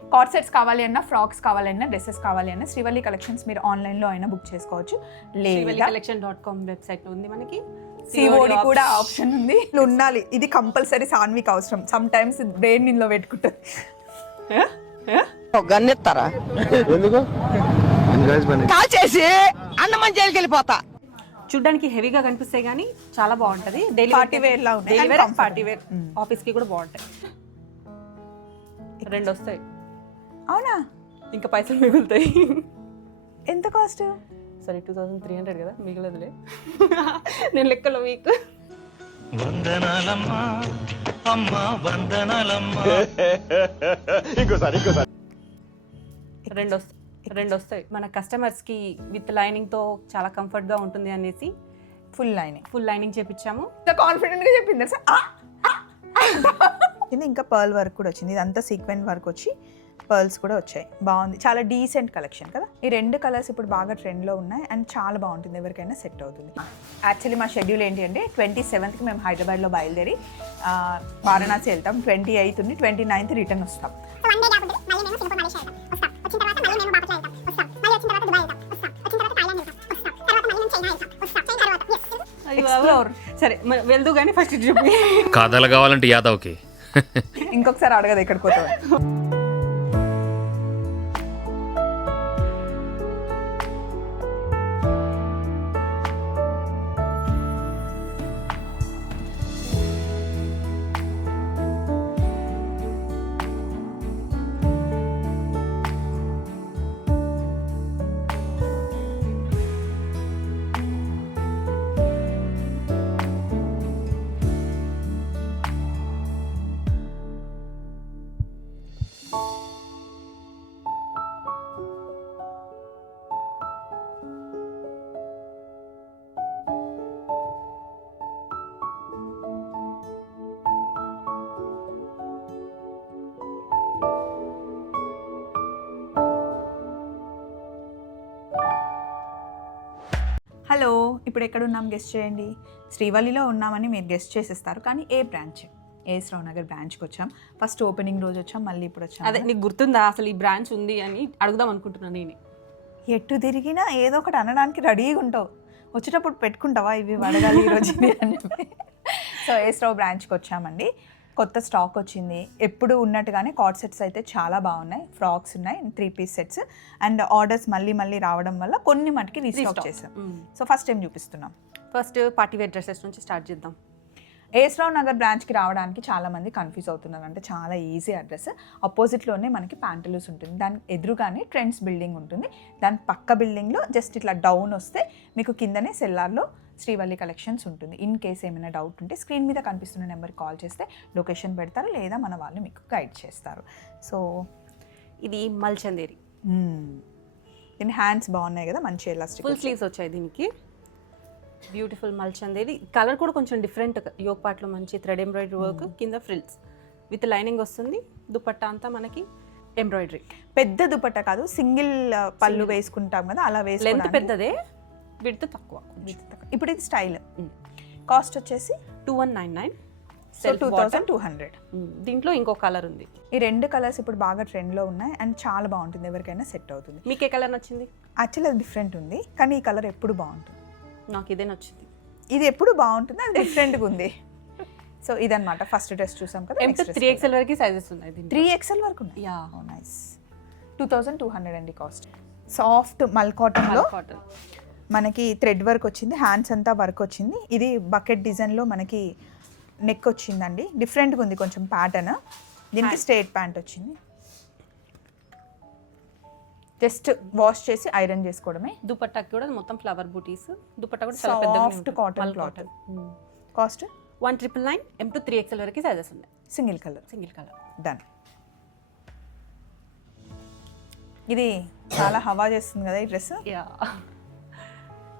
Card sets కావాలి అన్నా, frocks కావాలి అన్నా, డ్రెస్సెస్ కావాలి అన్నా శ్రీవల్లి కలెక్షన్స్ మీరు ఆన్లైన్లో అయినా బుక్ చేసుకోవచ్చు. లేదా collection.com వెబ్సైట్ ఉంది మనకి. COD కూడా ఆప్షన్ ఉంది. ఉండాలి, ఇది కంపల్సరీ సాన్వికి అవసరం. సమ్ టైమ్స్ బ్రెయిన్ నిన్లో పెట్టుకుంటుంది. గన్నెత్తారా ఎందుకు కాల్ చేసి అన్నమని జైలుకి వెళ్ళిపోతా. చూడ్డానికి హెవీగా కనిపిస్తాయి కానీ చాలా బాగుంటది. డైలీ పార్టీ వేర్ లా ఉంటాయి, daily wear, party wear, office కి కూడా బాగుంటాయి. 2 వస్తాయి. అవునా? ఇంకా పైసలు మిగులుతాయి. ఎంత కాస్ట్? సరే 2300 కదా, మిగలదులే. నేను లెక్కలో వీక్. వందనాలమ్మా అమ్మా వందనాలమ్మా. ఇంకోసారి 2 వస్తాయి. మన కస్టమర్స్ కి విత్ లైనింగ్ తో చాలా కంఫర్ట్ గా ఉంటుంది అనేసి ఫుల్ లైనింగ్ చేపించాము. కాన్ఫిడెంట్ గా చెప్పింది సార్. ఇంకా పర్ల్ వర్క్ కూడా వచ్చింది. ఇదంతా సీక్వెన్స్ వర్క్ వచ్చి పర్ల్స్ కూడా వచ్చాయి. బాగుంది, చాలా డీసెంట్ కలెక్షన్ కదా. ఈ 2 కలర్స్ ఇప్పుడు బాగా ట్రెండ్లో ఉన్నాయి అండ్ చాలా బాగుంటుంది, ఎవరికైనా సెట్ అవుతుంది. యాక్చువల్లీ మా షెడ్యూల్ ఏంటి అంటే 27th మేము హైదరాబాద్లో బయలుదేరి వారణాసి వెళ్తాం. 28th నుండి 29th రిటర్న్ వస్తాం. సరే వెళ్దు కానీ ఫస్ట్ చూపి. కథలు కావాలంటే యాదవ్కి ఇంకొకసారి అడగదు ఎక్కడికి పోతావు. హలో, ఇప్పుడు ఎక్కడ ఉన్నాం గెస్ట్ చేయండి. శ్రీవల్లిలో ఉన్నామని మీరు గెస్ట్ చేసేస్తారు, కానీ ఏ బ్రాంచ్? ఏఎస్ రావు నగర్ బ్రాంచ్కి వచ్చాం. ఫస్ట్ ఓపెనింగ్ రోజు వచ్చాం, మళ్ళీ ఇప్పుడు వచ్చాం. అదే నీకు గుర్తుందా అసలు ఈ బ్రాంచ్ ఉంది అని అడుగుదాం అనుకుంటున్నాను నేను. ఎటు తిరిగినా ఏదో ఒకటి అనడానికి రెడీగా ఉంటావు. వచ్చేటప్పుడు పెట్టుకుంటావా ఇవి అడగాలి ఈరోజు అని చెప్పి. సో ఏఎస్ రావు బ్రాంచ్కి వచ్చామండి. కొత్త స్టాక్ వచ్చింది. ఎప్పుడు ఉన్నట్టుగానే కార్డ్ సెట్స్ అయితే చాలా బాగున్నాయి. ఫ్రాక్స్ ఉన్నాయి, 3 piece సెట్స్ అండ్ ఆర్డర్స్ మళ్ళీ రావడం వల్ల కొన్ని మటుకి రీస్టాక్ చేసాం. సో ఫస్ట్ టైం చూపిస్తున్నాం. ఫస్ట్ పార్టీ వేర్ డ్రెస్సెస్ నుంచి స్టార్ట్ చేద్దాం. ఏఎస్ రావు నగర్ బ్రాంచ్కి రావడానికి చాలామంది కన్ఫ్యూజ్ అవుతున్నారు. అంటే చాలా ఈజీ అడ్రస్. అపోజిట్లోనే మనకి ప్యాంటలూస్ ఉంటుంది, దాని ఎదురుగానే ట్రెండ్స్ బిల్డింగ్ ఉంటుంది. దాని పక్క బిల్డింగ్లో జస్ట్ ఇట్లా డౌన్ వస్తే మీకు కిందనే సెల్లార్లో శ్రీవల్లి కలెక్షన్స్ ఉంటుంది. ఇన్ కేస్ ఏమైనా డౌట్ ఉంటే స్క్రీన్ మీద కనిపిస్తున్న నెంబర్కి కాల్ చేస్తే లొకేషన్ పెడతారు, లేదా మన వాళ్ళు మీకు గైడ్ చేస్తారు. సో ఇది మల్చందేరి. దీని హ్యాండ్స్ బాగున్నాయి కదా, మంచి ఎలాస్టిక్ ఫుల్ స్లీవ్స్ వచ్చాయి దీనికి. బ్యూటిఫుల్ మల్చందేరి. కలర్ కూడా కొంచెం డిఫరెంట్. యోగ్ పార్ట్లో మంచి థ్రెడ్ ఎంబ్రాయిడరీ వర్క్, కింద ఫ్రిల్స్ విత్ లైనింగ్ వస్తుంది. దుపట్టా అంతా మనకి ఎంబ్రాయిడరీ. పెద్ద దుపట్టా కాదు, సింగిల్ పళ్ళు వేసుకుంటాం కదా, అలా లెంత్ వేసుకుంటే పెద్దదే, విడ్త్ తక్కువ. ఇప్పుడు ఇది స్టైల్. కాస్ట్ వచ్చేసి 2199. సో 2200. దీంట్లో ఇంకో కలర్ ఉంది. ఈ 2 కలర్స్ ఇప్పుడు బాగా ట్రెండ్లో ఉన్నాయి అండ్ చాలా బాగుంటుంది, ఎవరికైనా సెట్ అవుతుంది. మీకు ఏ కలర్ నచ్చింది? యాక్చువల్లీ అది డిఫరెంట్ ఉంది, కానీ ఈ కలర్ ఎప్పుడు బాగుంటుంది. నాకు ఇదే నచ్చింది. ఇది ఎప్పుడు బాగుంటుంది, అది డిఫరెంట్గా ఉంది. సో ఇదన్నమాట ఫస్ట్ డ్రెస్ చూసాం కదా. 3XL వరకు సైజెస్ ఉన్నాయి. 3XL వరకు ఉన్నాయి. Yeah, nice. 2200 అండి కాస్ట్. సాఫ్ట్ మల్ కాటన్లో కాటన్ మనకి థ్రెడ్ వర్క్ వచ్చింది, హ్యాండ్స్ అంతా వర్క్ వచ్చింది. ఇది బకెట్ డిజైన్లో మనకి నెక్ వచ్చిందండి, డిఫరెంట్గా ఉంది కొంచెం ప్యాటర్న్. దీనికి స్ట్రేట్ ప్యాంట్ వచ్చింది. జస్ట్ వాష్ చేసి ఐరన్ చేసుకోవడమే. దుపట్టాకి కూడా మొత్తం ఫ్లవర్ బూటీస్. దుపట్టా కూడా చాలా పెద్దగా soft cotton cloth. Cost 1999. M to 3XL వరకు సైజెస్ ఉన్నాయి. Single colour. డన్. ఇది చాలా హవా చేస్తుంది కదా ఈ డ్రెస్. యా,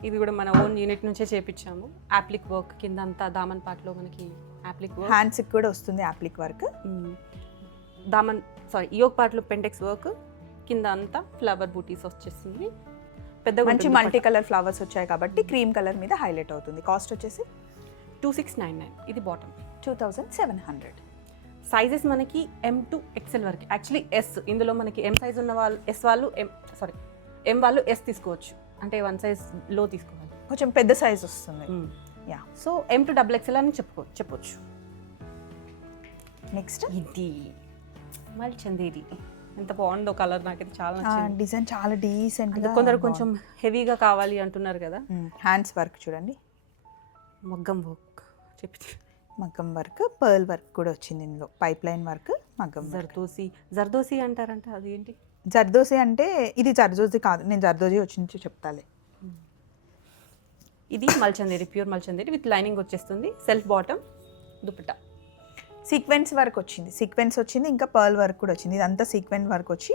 ఇది కూడా మన ఓన్ యూనిట్ నుంచే చేపించాము. యాప్లిక్ వర్క్ కింద అంతా దామన్ పార్ట్లో మనకి యాప్లిక్ వర్క్, హ్యాండ్స్కి కూడా వస్తుంది యాప్లిక్ వర్క్. దామన్ యోగ్ పార్ట్లో పెండెక్స్ వర్క్, కింద అంతా ఫ్లవర్ బూటీస్ వచ్చేస్తుంది. పెద్ద మంచి మల్టీ కలర్ ఫ్లవర్స్ వచ్చాయి కాబట్టి క్రీమ్ కలర్ మీద హైలైట్ అవుతుంది. కాస్ట్ వచ్చేసి 2699. ఇది బాటమ్. 2700. సైజెస్ మనకి M to XL వరకు, యాక్చువల్లీ S. ఇందులో మనకి M సైజ్ ఉన్న వాళ్ళు M వాళ్ళు S తీసుకోవచ్చు, అంటే 1 సైజ్ లో తీసుకోవాలి. కొంచెం పెద్ద సైజ్ వస్తుంది. Yeah. So M to XXL అని చెప్పొచ్చు. నెక్స్ట్ ఇది మల్చందేరి, ఎంత బాగుందో కలర్, నాకైతే చాలా నచ్చింది. డిజైన్ చాలా డీసెంట్. కొందరు కొంచెం హెవీగా కావాలి అంటున్నారు కదా. హ్యాండ్స్ వర్క్ చూడండి, మగ్గం వర్క్ చెప్పి, మగ్గం వర్క్, పర్ల్ వర్క్ కూడా వచ్చింది ఇందులో. పైప్ లైన్ వర్క్, మగ్గం వర్క్. జర్దోసి అంటారంట, అది ఏంటి? జర్దోసి అంటే ఇది జర్దోసి కాదు, నేను జర్దోసి వచ్చి నుంచి చెప్తాలే. ఇది మల్చందేరి, ప్యూర్ మల్చందేరి విత్ లైనింగ్ వచ్చేస్తుంది. Self bottom, dupatta. Sequence work వచ్చింది, సీక్వెన్స్ వచ్చింది, ఇంకా పర్ల్ వర్క్ కూడా వచ్చింది. ఇదంతా సీక్వెన్స్ వర్క్ వచ్చి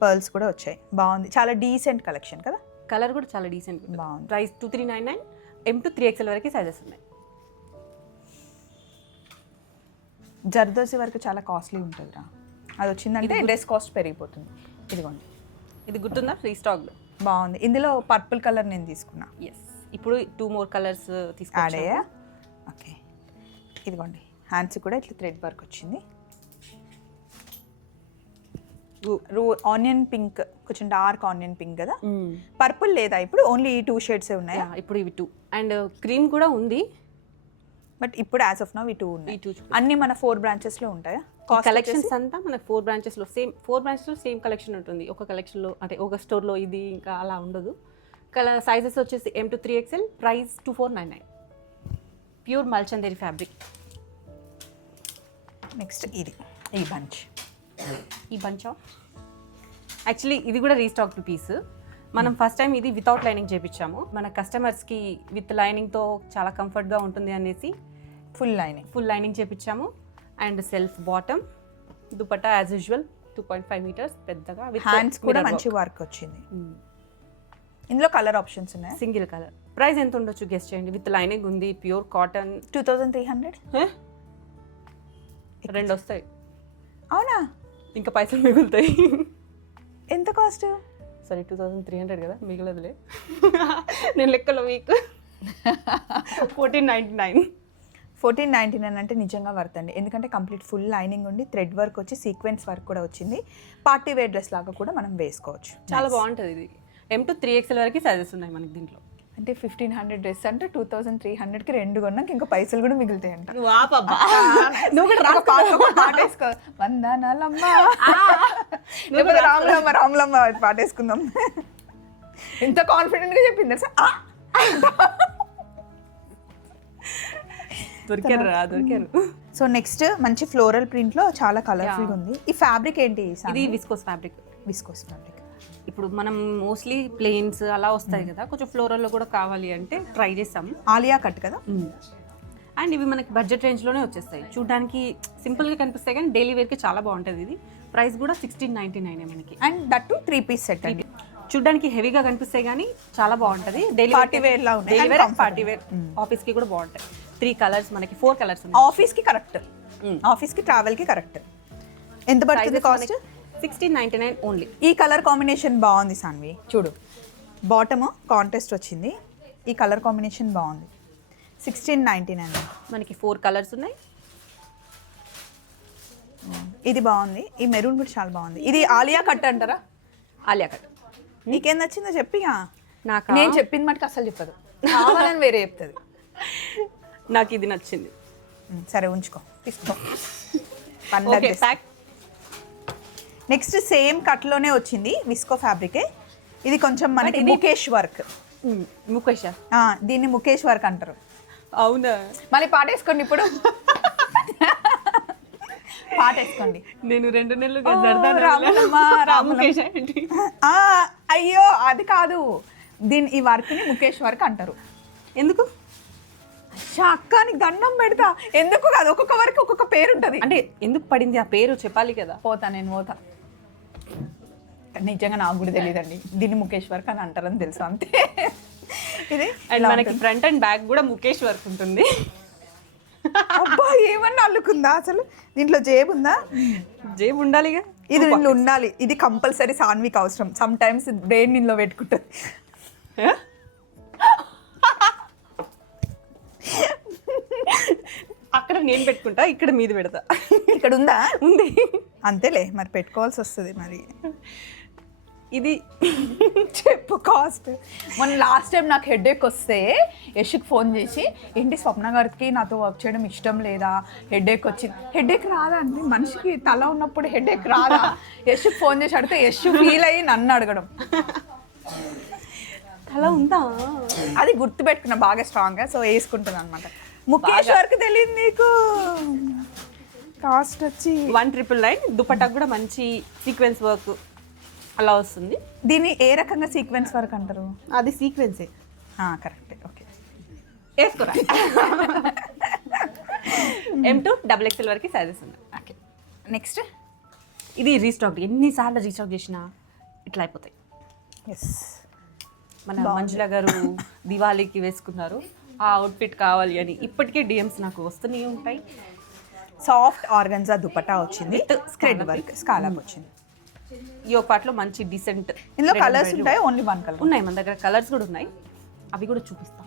పర్ల్స్ కూడా వచ్చాయి. బాగుంది, చాలా డీసెంట్ కలెక్షన్ కదా. కలర్ కూడా చాలా డీసెంట్ బాగుంది. ప్రైస్ 2399, M to 3XL వరకు సైజెస్ ఉన్నాయి. జర్దోసి వర్క్ చాలా కాస్ట్లీ ఉంటుందిరా, అది వచ్చిందంటే డ్రెస్ కాస్ట్ పెరిగిపోతుంది. ఇదిగోండి, ఇది గుర్తుందా? రీస్టాక్లో బాగుంది. ఇందులో పర్పుల్ కలర్ నేను తీసుకున్నా. ఎస్, ఇప్పుడు 2 more కలర్స్ యాడ్ తీసుకొచ్చాము. అయ్యా. ఓకే, ఇదిగోండి, హ్యాండ్స్ కూడా ఇట్లా థ్రెడ్ వర్క్ వచ్చింది. ఆనియన్ పింక్, కొంచెం డార్క్ ఆనియన్ పింక్ కదా. పర్పుల్ లేదా ఇప్పుడు? ఓన్లీ ఈ 2 షేడ్స్ ఉన్నాయా? ఇప్పుడు ఇవి 2 అండ్ క్రీమ్ కూడా ఉంది, బట్ ఇప్పుడు యాజ్ ఆఫ్ నౌ ఈ 2 ఉన్నాయి. ఈ 2 అన్ని మన 4 బ్రాంచెస్ లో ఉంటాయా? కలెక్షన్స్ అంతా మనకు 4 branches లో సేమ్ కలెక్షన్ ఉంటుంది. ఒక కలెక్షన్లో అంటే ఒక స్టోర్లో ఇది ఇంకా అలా ఉండదు. సైజెస్ వచ్చేసి M to 3XL, price 2499. Pure Mulchanderi fabric. Next ఇది ఈ బంచ్, ఈ బంచ్ యాక్చువల్లీ ఇది కూడా రీస్టాక్ పీస్. మనం ఫస్ట్ టైం ఇది వితౌట్ లైనింగ్ చేయించాము. మన కస్టమర్స్కి విత్ లైనింగ్తో చాలా కంఫర్ట్గా ఉంటుంది అనేసి ఫుల్ లైనింగ్ చేయించాము. And self bottom, dupatta as usual 2.5 meters పెద్దగా, విత్ హ్యాండ్స్ కూడా మంచి వర్క్ వచ్చింది. ఇందులో కలర్ ఆప్షన్స్ ఉన్నాయి. Single colour. ప్రైస్ ఎంత ఉండొచ్చు గెస్ట్ చేయండి. విత్ లైనింగ్ ఉంది, ప్యూర్ కాటన్. 2300. 2 వస్తాయి. అవునా? ఇంకా పైసలు మిగులుతాయి. ఎంత కాస్ట్? సరే 2300 కదా, మిగలదులే. నేను లెక్కలో వీక్. 1499. 1499 అంటే నిజంగా వర్త్ అండి, ఎందుకంటే కంప్లీట్ ఫుల్ లైనింగ్ ఉండి థ్రెడ్ వర్క్ వచ్చి సీక్వెన్స్ వర్క్ కూడా వచ్చింది. పార్టీ వేర్ డ్రెస్ లాగా కూడా మనం వేసుకోవచ్చు. చాలా బాగుంటుంది ఇది. M to 3XL వరకు సైజెస్ ఉన్నాయి మనకి దీంట్లో. అంటే 1500 డ్రెస్ అంటే 2300కి 2 కొన్నాక ఇంకా పైసలు కూడా మిగులుతాయి అంట. నువ్వు పాటేసుకో, వందనాలమ్మ, రాములమ్మ పాటేసుకుందాం. ఎంత కాన్ఫిడెంట్గా చెప్పింది సార్. దొరికారు. సో నెక్స్ట్ మంచి ఫ్లోరల్ ప్రింట్ లో చాలా కలర్ఫుల్ ఉంది. ఈ ఫ్యాబ్రిక్ ఏంటి? ఇది విస్కోస్ ఫ్యాబ్రిక్. Viscose fabric. ఇప్పుడు మనం మోస్ట్లీ ప్లెయిన్స్ అలా వస్తాయి కదా, కొంచెం ఫ్లోరల్లో కూడా కావాలి అంటే ట్రై చేస్తాము. ఆలియా కట్ కదా. అండ్ ఇవి మనకి బడ్జెట్ రేంజ్లోనే వచ్చేస్తాయి. చూడడానికి సింపుల్గా కనిపిస్తాయి కానీ డైలీ వేర్కి చాలా బాగుంటుంది ఇది. ప్రైస్ కూడా 1699 మనకి. అండ్ దట్ 3 piece సెట్ అండి. చూడడానికి హెవీగా కనిపిస్తాయి కానీ చాలా బాగుంటుంది. డైలీ పార్టీ వేర్ లా ఉంది, డైలీ వేర్, పార్టీ వేర్, ఆఫీస్కి కూడా బాగుంటాయి. 3 కలర్స్ మనకి, 4 కలర్స్ ఉన్నాయి. ఆఫీస్కి కరెక్ట్, ఆఫీస్కి ట్రావెల్కి కరెక్ట్. ఎంత పడుతుంది కాస్ట్? 1699 ఓన్లీ. ఈ కలర్ కాంబినేషన్ బాగుంది సాన్వి, చూడు. బాటమ్ కాంట్రాస్ట్ వచ్చింది, ఈ కలర్ కాంబినేషన్ బాగుంది. 1699 మనకి 4 కలర్స్ ఉన్నాయి. ఇది బాగుంది, ఈ మెరూన్ కూడా చాలా బాగుంది. ఇది ఆలియా కట్ అంటారా? ఆలియా కట్. నీకేం నచ్చిందో చెప్పిగా. నాకు నేను చెప్పింది మటుకు అసలు చెప్పదు, కావాలని వేరే చెప్తుంది. నాకు ఇది నచ్చింది. సరే ఉంచుకో, తీసుకో. నెక్స్ట్ సేమ్ కట్లోనే వచ్చింది, విస్కో ఫ్యాబ్రికే. ఇది కొంచెం మనకి ముఖేష్ వర్క్. ముఖేష్, దీన్ని ముఖేష్ వర్క్ అంటారు. అవునా? మళ్ళీ పాటేసుకోండి ఇప్పుడు. పాటేసుకోండి. నేను 2 నెలలు అయ్యో అది కాదు, దీని ఈ వర్క్ ని ముఖేష్ వర్క్ అంటారు. ఎందుకు? అక్క నీకు దండం పెడతా. ఎందుకు కాదు, ఒక్కొక్క వర్క్ ఒక్కొక్క పేరు ఉంటుంది. అంటే ఎందుకు పడింది ఆ పేరు చెప్పాలి కదా. నేను పోతా. నిజంగా నాకు కూడా తెలియదండి, దీన్ని ముఖేష్ వర్క్ అని అంటారని తెలుసు అంతే. ఇది మనకి ఫ్రంట్ అండ్ బ్యాక్ కూడా ముఖేష్ వర్క్ ఉంటుంది. అబ్బా ఏమన్నా అల్లుకుందా అసలు? దీంట్లో జేబు ఉందా? జేబు ఉండాలిగా. ఇది దీంట్లో ఉండాలి, ఇది కంపల్సరీ సాన్వికి అవసరం. సమ్ టైమ్స్ బ్రెయిన్ దీనిలో పెట్టుకుంటుంది. అక్కడ నేను పెట్టుకుంటా, ఇక్కడ మీది పెడతా. ఇక్కడ ఉందా? ఉంది. అంతేలే మరి, పెట్టుకోవాల్సి వస్తుంది మరి. ఇది చెప్పు కాస్ట్. మొన్న లాస్ట్ టైం నాకు హెడేక్ వస్తే యష్కి ఫోన్ చేసి, ఏంటి స్వప్న గారికి నాతో వర్క్ చేయడం ఇష్టం లేదా, హెడేక్ వచ్చింది. హెడేక్ రాదా అండి మనిషికి, తల ఉన్నప్పుడు హెడేక్ రాదా? యష్కి ఫోన్ చేసి అడిగితే యష్ ఫీల్ అయ్యి నన్ను అడగడం. అలా ఉందా? అది గుర్తుపెట్టుకున్నా బాగా స్ట్రాంగ్గా, సో వేసుకుంటున్నాను అనమాట. ముఖేష్ వరకు తెలియదు నీకు. కాస్ట్ వచ్చి 1,999. దుపట్టా కూడా మంచి సీక్వెన్స్ వర్క్ అలా వస్తుంది. దీన్ని ఏ రకంగా సీక్వెన్స్ వర్క్ అంటారు? అది సీక్వెన్సే. కరెక్టే. ఓకే, వేసుకోరా. M2 XXL వరకు సైజెస్ ఉన్నాయి. ఓకే. నెక్స్ట్ ఇది రీస్టాక్. ఎన్నిసార్లు రీస్టాక్ చేసినా ఇట్లా అయిపోతాయి. ఎస్, మన మంజుల గారు దివాళీకి వేసుకున్నారు, ఆ అవుట్ఫిట్ కావాలి అని. ఇప్పటికే డిఎమ్స్ నాకు వస్తూనే ఉంటాయి. సాఫ్ట్ ఆర్గన్జా దుపట్టా వచ్చింది, స్క్రెడ్ వర్క్ స్కాలప్ వచ్చింది. ఈ ఒక పాటలో మంచి డీసెంట్. ఇందులో కలర్స్ ఉంటాయి, ఓన్లీ 1 కలర్ ఉన్నాయి మన దగ్గర. కలర్స్ కూడా ఉన్నాయి, అవి కూడా చూపిస్తాం.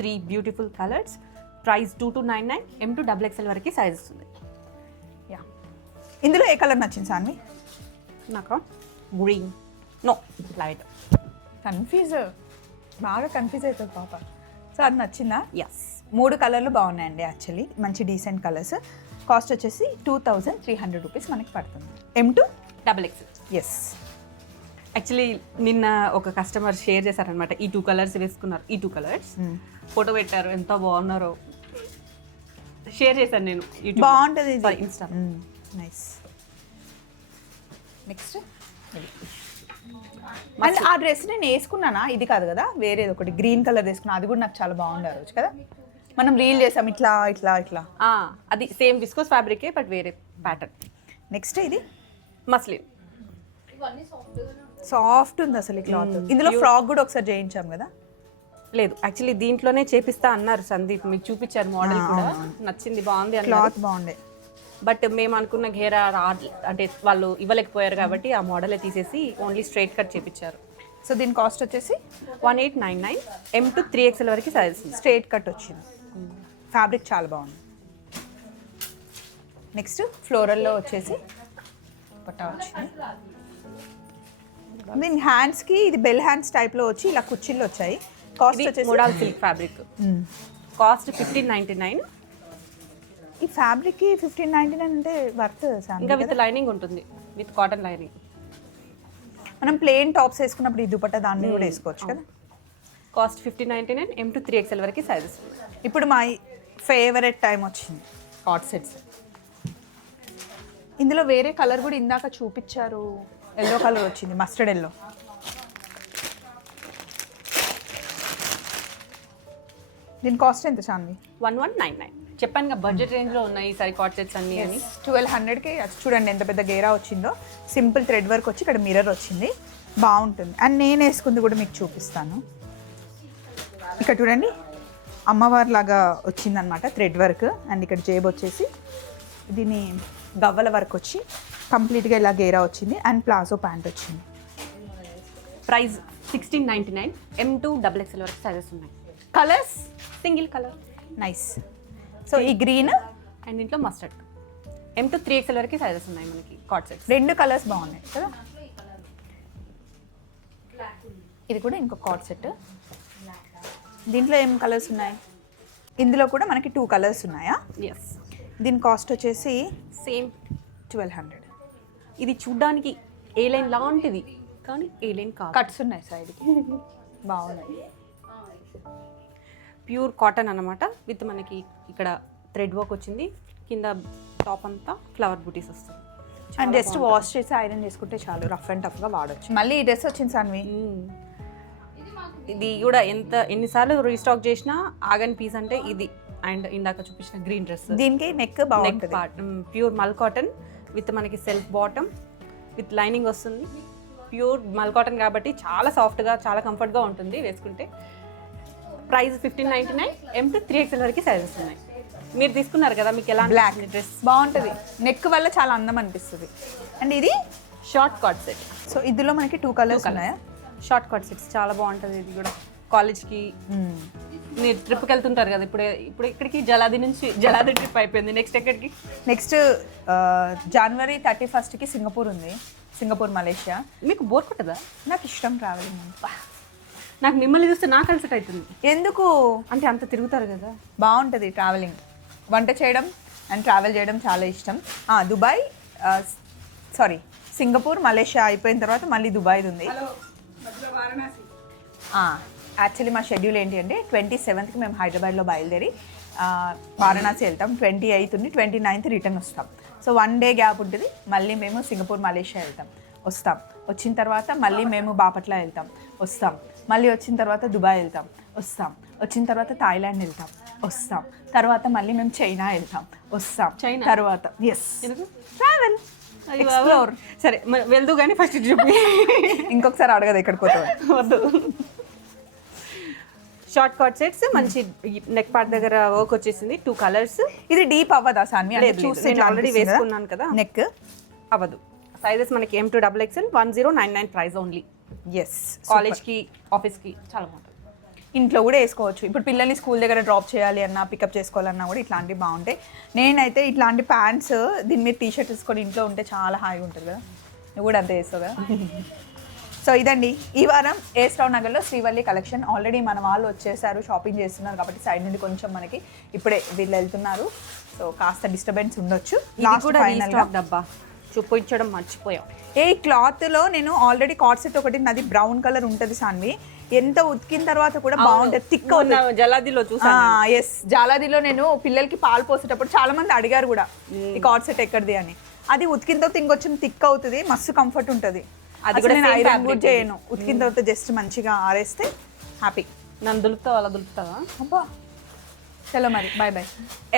3 beautiful colours. Price 2299. M2 XXL వరకు సైజెస్ ఉంది. యా, ఇందులో ఏ కలర్ నచ్చింది సాన్వి? నాకు గ్రీన్, నో లైట్. కన్ఫ్యూజ్, బాగా కన్ఫ్యూజ్ అవుతుంది పాప. సో అది నచ్చిందా? ఎస్. 3 కలర్లు బాగున్నాయండి యాక్చువల్లీ, మంచి డీసెంట్ కలర్స్. కాస్ట్ వచ్చేసి 2300 రూపీస్ మనకి పడుతుంది. M2 XXL. ఎస్. యాక్చువల్లీ నిన్న ఒక కస్టమర్ షేర్ చేశారనమాట, ఈ 2 కలర్స్ వేసుకున్నారు. ఈ 2 కలర్స్ ఫోటో పెట్టారు, ఎంత బాగున్నారో. షేర్ చేశాను నేను. బాగుంటుంది ఇది, ఇన్స్టా. నైస్. నెక్స్ట్ అండ్ ఆ డ్రెస్ నేను వేసుకున్నానా, ఇది కాదు కదా, వేరేది ఒకటి గ్రీన్ కలర్ వేసుకున్నా, అది కూడా నాకు చాలా బాగుంది ఆ రోజు కదా. మనం రీల్ చేసాం ఇట్లా ఇట్లా ఇట్లా. అది సేమ్ విస్కోస్ ఫ్యాబ్రికే బట్ వేరే ప్యాటర్న్. నెక్స్ట్ ఇది మస్లిన్. సాఫ్ట్ ఉంది అసలు ఈ క్లాత్. ఇందులో ఫ్రాక్ కూడా ఒకసారి చేయించాం కదా. లేదు, యాక్చువల్లీ దీంట్లోనే చేపిస్తా అన్నారు సందీప్, మీకు చూపించారు మోడల్ కూడా. నచ్చింది, బాగుంది అన్నారు. క్లాత్ బాగుండే, బట్ మేము అనుకున్న ఘేరా అంటే వాళ్ళు ఇవ్వలేకపోయారు కాబట్టి ఆ మోడలే తీసేసి ఓన్లీ స్ట్రైట్ కట్ చేపించారు. సో దీని కాస్ట్ వచ్చేసి 1899. M2 3XL వరకు సైజ్. స్ట్రైట్ కట్ వచ్చింది, ఫ్యాబ్రిక్ చాలా బాగుంది. నెక్స్ట్ ఫ్లోరల్లో వచ్చేసి పట్టా వచ్చింది. దీని హ్యాండ్స్కి ఇది బెల్ హ్యాండ్స్ టైప్లో వచ్చి ఇలా కుర్చీలు వచ్చాయి. కాస్ట్ వచ్చేసి మోడల్ సిల్క్ ఫ్యాబ్రిక్. కాస్ట్ 1599. ఈ ఫ్యాబ్రిక్కి 1599 అంటే వర్త్. ఇంకా విత్ లైనింగ్ ఉంటుంది, విత్ కాటన్ లైనింగ్. మనం ప్లెయిన్ టాప్స్ వేసుకున్నప్పుడు ఈ దుపట్టా దాన్ని కూడా వేసుకోవచ్చు కదా. కాస్ట్ 1599. M2 3XL వరకు సైజెస్. ఇప్పుడు మా ఫేవరెట్ టైం వచ్చింది, హాట్ సెట్స్. ఇందులో వేరే కలర్ కూడా ఇందాక చూపించారు, ఎల్లో కలర్ వచ్చింది, మస్టర్డ్ ఎల్లో. దీని కాస్ట్ ఎంత చాన్వి? 1199. చెప్పాను బడ్జెట్ రేంజ్లో ఉన్నాయి ఈసారి కాట్ సెట్స్ అన్నీ అని. 1200కి చూడండి ఎంత పెద్ద గేరా వచ్చిందో. సింపుల్ థ్రెడ్ వర్క్ వచ్చి ఇక్కడ మిర్రర్ వచ్చింది, బాగుంటుంది. అండ్ నేను వేసుకుంది కూడా మీకు చూపిస్తాను. ఇక్కడ చూడండి అమ్మవారి లాగా వచ్చిందనమాట థ్రెడ్ వర్క్. అండ్ ఇక్కడ జేబ్ వచ్చేసి దీని గవ్వల వర్క్ వచ్చి కంప్లీట్గా ఇలా గేరా వచ్చింది. అండ్ ప్లాజో ప్యాంట్ వచ్చింది. ప్రైస్ 1699. M2 XXL వరకు సైజెస్ ఉన్నాయి. Colours single colour, nice. So ఈ గ్రీన్ అండ్ దీంట్లో మస్టర్డ్. M2 3XL వరకు సైజెస్ ఉన్నాయి మనకి కాట్ సెట్స్. 2 కలర్స్ బాగున్నాయి కదా. ఇది కూడా ఇంకో కాట్ సెట్. దీంట్లో ఏం కలర్స్ ఉన్నాయి? ఇందులో కూడా మనకి 2 కలర్స్ ఉన్నాయా? ఎస్. దీని కాస్ట్ వచ్చేసి సేమ్ 1200. ఇది చూడ్డానికి ఏ లైన్ లాంటిది కానీ ఏ లైన్ కాదు. కట్స్ ఉన్నాయి సైడ్కి, బాగున్నాయి. ప్యూర్ కాటన్ అన్నమాట, విత్ మనకి ఇక్కడ థ్రెడ్ వర్క్ వచ్చింది, కింద టాప్ అంతా ఫ్లవర్ బూటీస్ వస్తుంది. అండ్ జస్ట్ వాష్ చేసి ఐరన్ చేసుకుంటే చాలు, రఫ్ అండ్ టఫ్గా వాడచ్చు. మళ్ళీ ఈ డ్రెస్ వచ్చింది సాన్వి. ఇది కూడా ఎన్నిసార్లు రీస్టాక్ చేసినా ఆగని పీస్ అంటే ఇది. అండ్ ఇందాక చూపించిన గ్రీన్ డ్రెస్, దీనికి నెక్ బాగుంటుంది. ప్యూర్ మల్ కాటన్ విత్ మనకి సెల్ఫ్ బాటమ్ విత్ లైనింగ్ వస్తుంది. ప్యూర్ మల్ కాటన్ కాబట్టి చాలా సాఫ్ట్గా, చాలా కంఫర్ట్గా ఉంటుంది వేసుకుంటే. ప్రైస్ 1599. M2 3XL వరకు సైజెస్ ఉన్నాయి. మీరు తీసుకున్నారు కదా, మీకు ఎలా బ్లాక్ డ్రెస్ బాగుంటుంది, నెక్ వల్ల చాలా అందం అనిపిస్తుంది. అండ్ ఇది షార్ట్ కాట్ సెట్. సో ఇందులో మనకి 2 కలర్స్ ఉన్నాయా? షార్ట్ కాట్ సెట్స్ చాలా బాగుంటుంది. ఇది కూడా కాలేజ్కి మీరు ట్రిప్కి వెళ్తుంటారు కదా ఇప్పుడు ఇక్కడికి జలాది ట్రిప్ అయిపోయింది. నెక్స్ట్ ఎక్కడికి? నెక్స్ట్ జనవరి 31st సింగపూర్ ఉంది, సింగపూర్ మలేషియా. మీకు బోర్ కొట్టదా? నాకు ఇష్టం ట్రావెలింగ్. నాకు మిమ్మల్ని చూస్తే నాకు అలసట అవుతుంది. ఎందుకు అంటే అంత తిరుగుతారు కదా. బాగుంటుంది ట్రావెలింగ్, వంట చేయడం అండ్ ట్రావెల్ చేయడం చాలా ఇష్టం. దుబాయ్ సింగపూర్ మలేషియా అయిపోయిన తర్వాత మళ్ళీ దుబాయ్ ఉంది. యాక్చువల్లీ మా షెడ్యూల్ ఏంటి అంటే 27th మేము హైదరాబాద్లో బయలుదేరి వారణాసి వెళ్తాం, 28th నుండి 29th రిటర్న్ వస్తాం. సో 1 day గ్యాప్ ఉంటుంది. మళ్ళీ మేము సింగపూర్ మలేషియా వస్తాం. వచ్చిన తర్వాత మళ్ళీ మేము బాపట్ల వెళ్తాం, వస్తాం. మళ్ళీ వచ్చిన తర్వాత దుబాయ్ వెళ్తాం, వస్తాం. వచ్చిన తర్వాత థాయిలాండ్ వెళ్తాం, వస్తాం. తర్వాత మళ్ళీ మేము చైనా వెళ్తాం, వస్తాం. చైనా తర్వాత ట్రావెల్ ఎక్స్ప్లోర్. సరే వెళ్దు కానీ ఫస్ట్ చూపి. ఇంకొకసారి అడగదు ఎక్కడికి పోతావు. వద్దు. షార్ట్ కట్ సెట్స్ మంచి నెక్ పార్ట్ దగ్గర వర్క్ వచ్చేసింది, 2 colors. ఇది డీప్ అవ్వదా సాన్వి? అంటే చూస్తే నేను ఆల్రెడీ వేసుకున్నాను కదా. నెక్ అవ్వదు. సైజెస్ మనకి M to XXL 1099 price only. Yes, కాలేజ్కి ఆఫీస్కి చాలా బాగుంటుంది. ఇంట్లో కూడా వేసుకోవచ్చు. ఇప్పుడు పిల్లల్ని స్కూల్ దగ్గర డ్రాప్ చేయాలి అన్నా, పికప్ చేసుకోవాలన్నా కూడా ఇట్లాంటివి బాగుంటాయి. నేనైతే ఇట్లాంటి ప్యాంట్స్ దీని మీద టీషర్ట్ వేసుకొని ఇంట్లో ఉంటే చాలా హాయిగా ఉంటుంది కదా. నువ్వు కూడా అంతే వేస్తావు కదా. సో ఇదండి ఈ వారం ఏస్టార్ నగర్లో శ్రీవల్లి కలెక్షన్. ఆల్రెడీ మన వాళ్ళు వచ్చేసారు, షాపింగ్ చేస్తున్నారు కాబట్టి సైడ్ నుండి కొంచెం మనకి ఇప్పుడే వీళ్ళు వెళ్తున్నారు. సో కాస్త డిస్టర్బెన్స్ ఉండొచ్చు. లాస్ట్ కూడా డబ్బా చూపించడం మర్చిపోయాం. ఏ క్లాత్లో నేను ఆల్రెడీ కార్డ్ సెట్ ఒకటి నాది బ్రౌన్ కలర్ ఉంటుంది సాన్వి. ఎంత ఉతికిన తర్వాత కూడా బాగుంటుంది, థిక్ అవుతుంది. జలాదిలో చూసాను. ఎస్, జాలాదిలో నేను పిల్లలకి పాలు పోసేటప్పుడు చాలా మంది అడిగారు కూడా ఈ కార్డ్ సెట్ ఎక్కడిది అని. అది ఉతికిన తర్వాత ఇంకొంచెం థిక్ అవుతుంది, మస్తు కంఫర్ట్ ఉంటుంది. అది కూడా నేను ఐరన్ కూడా చేయను, ఉతికిన తర్వాత జస్ట్ మంచిగా ఆరేస్తే హ్యాపీ. నన్ను దులుపుతావు, అలా దులుపుతావా? అబ్బా చలో మరి bye bye.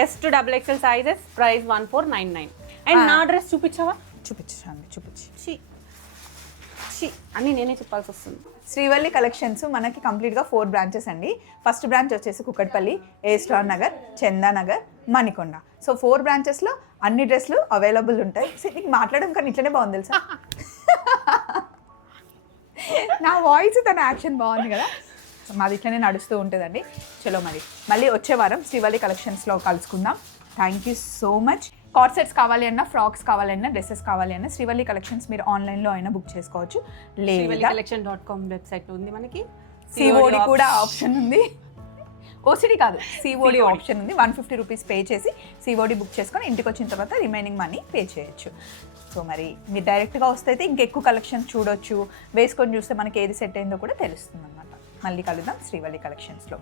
S to XXL sizes price 1499. And నా డ్రెస్ చూపించావా? చూపించి అన్నీ నేనే చెప్పాల్సి వస్తుంది. శ్రీవల్లి కలెక్షన్స్ మనకి కంప్లీట్గా 4 branches అండి. ఫస్ట్ బ్రాంచ్ వచ్చేసి కుక్కట్పల్లి, ఏస్టార్ నగర్, చందానగర్, మణికొండ. సో 4 branchesలో అన్ని డ్రెస్లు అవైలబుల్ ఉంటాయి. నీకు మాట్లాడడం కానీ ఇట్లనే బాగుంది తెలుసా. నా వాయిస్ తన యాక్షన్ బాగుంది కదా. మాది ఇట్లనే నడుస్తూ ఉంటుందండి. చలో మరి మళ్ళీ వచ్చే వారం శ్రీవల్లి కలెక్షన్స్లో కలుసుకుందాం. Thank you so much. Card sets కావాలి అన్నా, ఫ్రాక్స్ కావాలి అన్నా, డ్రెస్సెస్ కావాలి అన్నా శ్రీవల్లి కలెక్షన్స్ మీరు ఆన్లైన్లో అయినా బుక్ చేసుకోవచ్చు. లేదా collection.com వెబ్సైట్ ఉంది మనకి. సిఓడి కూడా ఆప్షన్ ఉంది. ఓసిడి కాదు, సిఓడి ఆప్షన్ ఉంది. 150 రూపీస్ పే చేసి సిఓడి బుక్ చేసుకొని ఇంటికి వచ్చిన తర్వాత రిమైనింగ్ మనీ పే చేయొచ్చు. సో మరి మీరు డైరెక్ట్గా వస్తే ఇంకెక్కువ కలెక్షన్ చూడొచ్చు, వేసుకొని చూస్తే మనకి ఏది సెట్ అయిందో కూడా తెలుస్తుంది అన్నమాట. మళ్ళీ కలుద్దాం శ్రీవల్లి కలెక్షన్స్లో.